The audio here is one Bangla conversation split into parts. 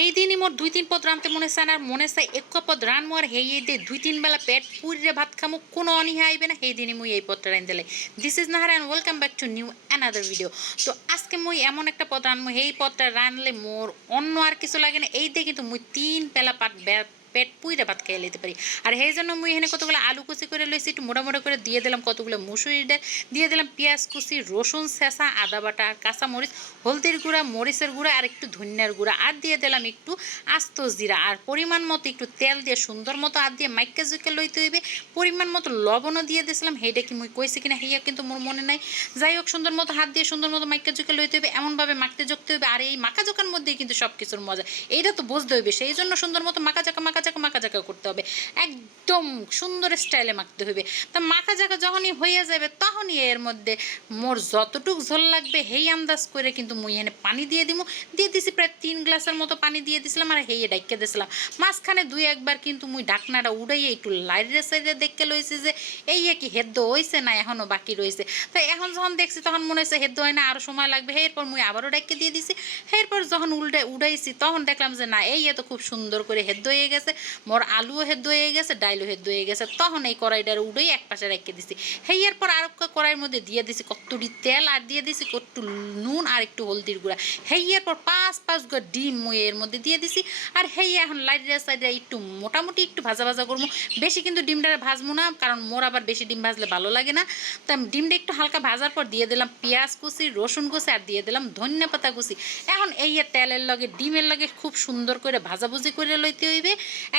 এই দিনই মোর দুই তিন পদ রানতে মনে চায় আর মনে চায় এক পদ রান মোয়ার হেই দে দুই তিন বেলা পেট পুরিরে ভাত খামু, কোনো অনীহা আইবে না সেই দিনই মুই এই পদটা রান দিলে। This is Nahar and welcome back to new another video তো আজকে মুই এমন একটা পদ রানবো এই পদটা রানলে মোর অন্য আর কিছু লাগে না, এই দিয়ে কিন্তু মুই তিন বেলা পাট পেট পুইরে ভাত খেয়ে নিতে পারি। আর সেই জন্য মুই এখানে কতগুলো আলু কুচি করে লইছি, একটু মোটা মোটা করে দিয়ে দিলাম কতগুলো মুসুরি ডাল। দিয়ে দিলাম পেঁয়াজ কুচি, রসুন শেষা আদা বাটা কাঁচা মরিচ হলদির গুঁড়া, মরিচের গুঁড়া আর একটু ধনিয়ার গুঁড়া। আর দিয়ে দিলাম একটু আস্ত জিরা। আর পরিমাণ মতো একটু তেল দিয়ে, সুন্দর মতো আর দিয়ে মাইকে জুকে লইতে হইবে। পরিমাণ মতো লবণও দিয়ে দিয়েছিলাম সেইটা কি মুই কইছি কিনা হেয়া কিন্তু মোর মনে নাই। যাই হোক, সুন্দর মতো হাত দিয়ে, সুন্দর মতো মাইকে জুকে লইতে হইবে। এমনভাবে মাখতে জুকতে হবে আর এই মাখা জোকার মধ্যেই কিন্তু সব কিছুর মজা। এইটা তো বুঝতে হইবে। সেই জন্য সুন্দর মতো মাখা চাকা মাখা চাকা মাখা চাকা করতে হবে। একদম সুন্দর স্টাইলে মাখতে হবে তা মাখা চাকা যখনই হয়ে যাবে তখনই এর মধ্যে মোর যতটুক ঝোল লাগবে, হেই আন্দাজ করে কিন্তু মুই এনে পানি দিয়ে দিব দিয়ে দিছি প্রায় তিন গ্লাসের মতো পানি দিয়ে দিছিলাম আর হেয়ে ডাইকে দিছিলাম। মাঝখানে দুই একবার কিন্তু মুই ঢাকনাটা উড়াইয়ে একটু লাইরে সাইডে দেখে লইছি যে, এই কি হেদ্দ হইছে না এখনও বাকি রয়েছে তাই এখন যখন দেখছি তখন মনে হয়েছে হেদ্দ হয় না আরও সময় লাগবে। এরপর মুই আবারও ডাইকে দিয়ে দিছি। এরপর যখন উল্টে উড়াইছি, তখন দেখলাম যে, না, এই এত খুব সুন্দর করে হেদ্দ হয়ে গেছে। মোর আলুও হেদ্দ হয়ে গেছে, ডাইলও হেদ্দ হয়ে গেছে। তখন এই কড়াইটার উড়েই এক পাশে রেখে দিছি। সেই এরপর আর কড়াইয়ের মধ্যে দিয়ে দিছি কতটি তেল আর দিয়ে দিছি কতটু নুন আর একটু হলদির গুঁড়া। সেই এরপর পাঁচ পাঁচ গো ডিম মুই এর মধ্যে দিয়ে দিছি। আর সেই এখন লাইটে সাইডে একটু মোটামুটি একটু ভাজা ভাজা করব। বেশি কিন্তু ডিমটা ভাজবো না, কারণ মোর আবার বেশি ডিম ভাজলে ভালো লাগে না। তো ডিমটা একটু হালকা ভাজার পর দিয়ে দিলাম পেঁয়াজ কুচি, রসুন কুচি আর দিয়ে দিলাম ধনিয়া পাতা কুচি। এখন এই তেলের লগে, ডিমের লগে খুব সুন্দর করে ভাজাভুজি করে লইতে হইবে।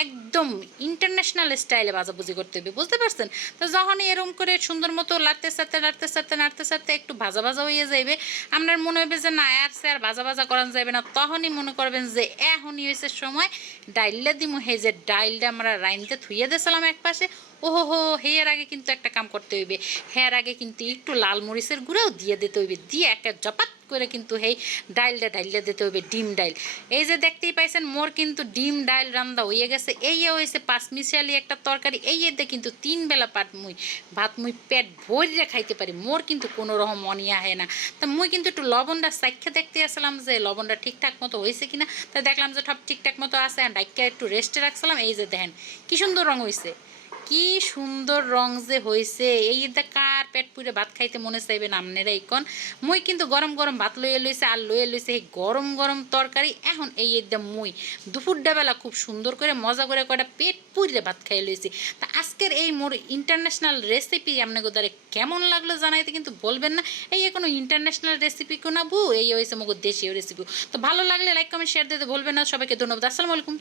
একদম ইন্টারন্যাশনাল স্টাইলে ভাজাভুজি করতে হবে, বুঝতে পারছেন? তো যখন এরকম করে সুন্দর মতো লাড়তে সারতে নাড়তে সারতে নাড়তে সারতে একটু ভাজা ভাজা হয়ে যাইবে, আপনার মনে হবে যে না, আর আর ভাজা ভাজা করানো যাবে না, তখনই মনে করবেন যে এখনই হয়েছে সময়, ডাইলটা দিমু, হে যে ডাইলটা আমরা রাইনতে থুইয়ে দিয়েছিলাম এক পাশে, ওহো হো হেয়ার আগে কিন্তু একটা কাম করতে হইবে হেয়ার আগে কিন্তু একটু লাল মরিচের গুঁড়াও দিয়ে দিতে হইবে, দিয়ে একটা জপাত করে কিন্তু হেই ডাইলটা ডাইলটা দিতে হবে ডিম ডাইল। এই যে দেখতেই পাইছেন, মোর কিন্তু ডিম ডাইল রান্দা হয়ে গেছে। এই হয়েছে পাঁচমিশালি একটা তরকারি এই এতে কিন্তু তিন বেলা পাট মুই, ভাত মুই পেট ভরিয়ে খাইতে পারি। মোর কিন্তু কোনো রকম মনে আহে না। তা মুই কিন্তু একটু লবণটা সাক্ষা দেখতে আসলাম যে লবণটা ঠিকঠাক মতো হয়েছে কিনা। তা দেখলাম যে সব ঠিকঠাক মতো আছে আর ডাইকা একটু রেস্টে রাখছিলাম। এই যে দেখেন, কি সুন্দর রং হয়েছে কি সুন্দর রং যে হয়েছে এই দা পেট পুরে ভাত খাইতে মনে চাইবে নামনেরা ইকন মুই কিন্তু গরম গরম ভাত লইয়ে লইছে, আর লইয়ে লইছে এই গরম গরম তরকারি। এখন এই একদম মুই দুপুরটা বেলা খুব সুন্দর করে মজা করে কয়টা পেট পুরে ভাত খাইয়ে লইছি। তা আজকের এই মোর ইন্টারন্যাশনাল রেসিপি আপনাকে দ্বারা কেমন লাগল জানাইতে কিন্তু বলবেন না। এই কোনো ইন্টারন্যাশনাল রেসিপি কোনা বু, এই হয়েছে মগো দেশীয় রেসিপি তো ভালো লাগলে লাইক কমেন্ট শেয়ার দিতে বলবেন না। সবাইকে ধন্যবাদ। আসসালামু আলাইকুম।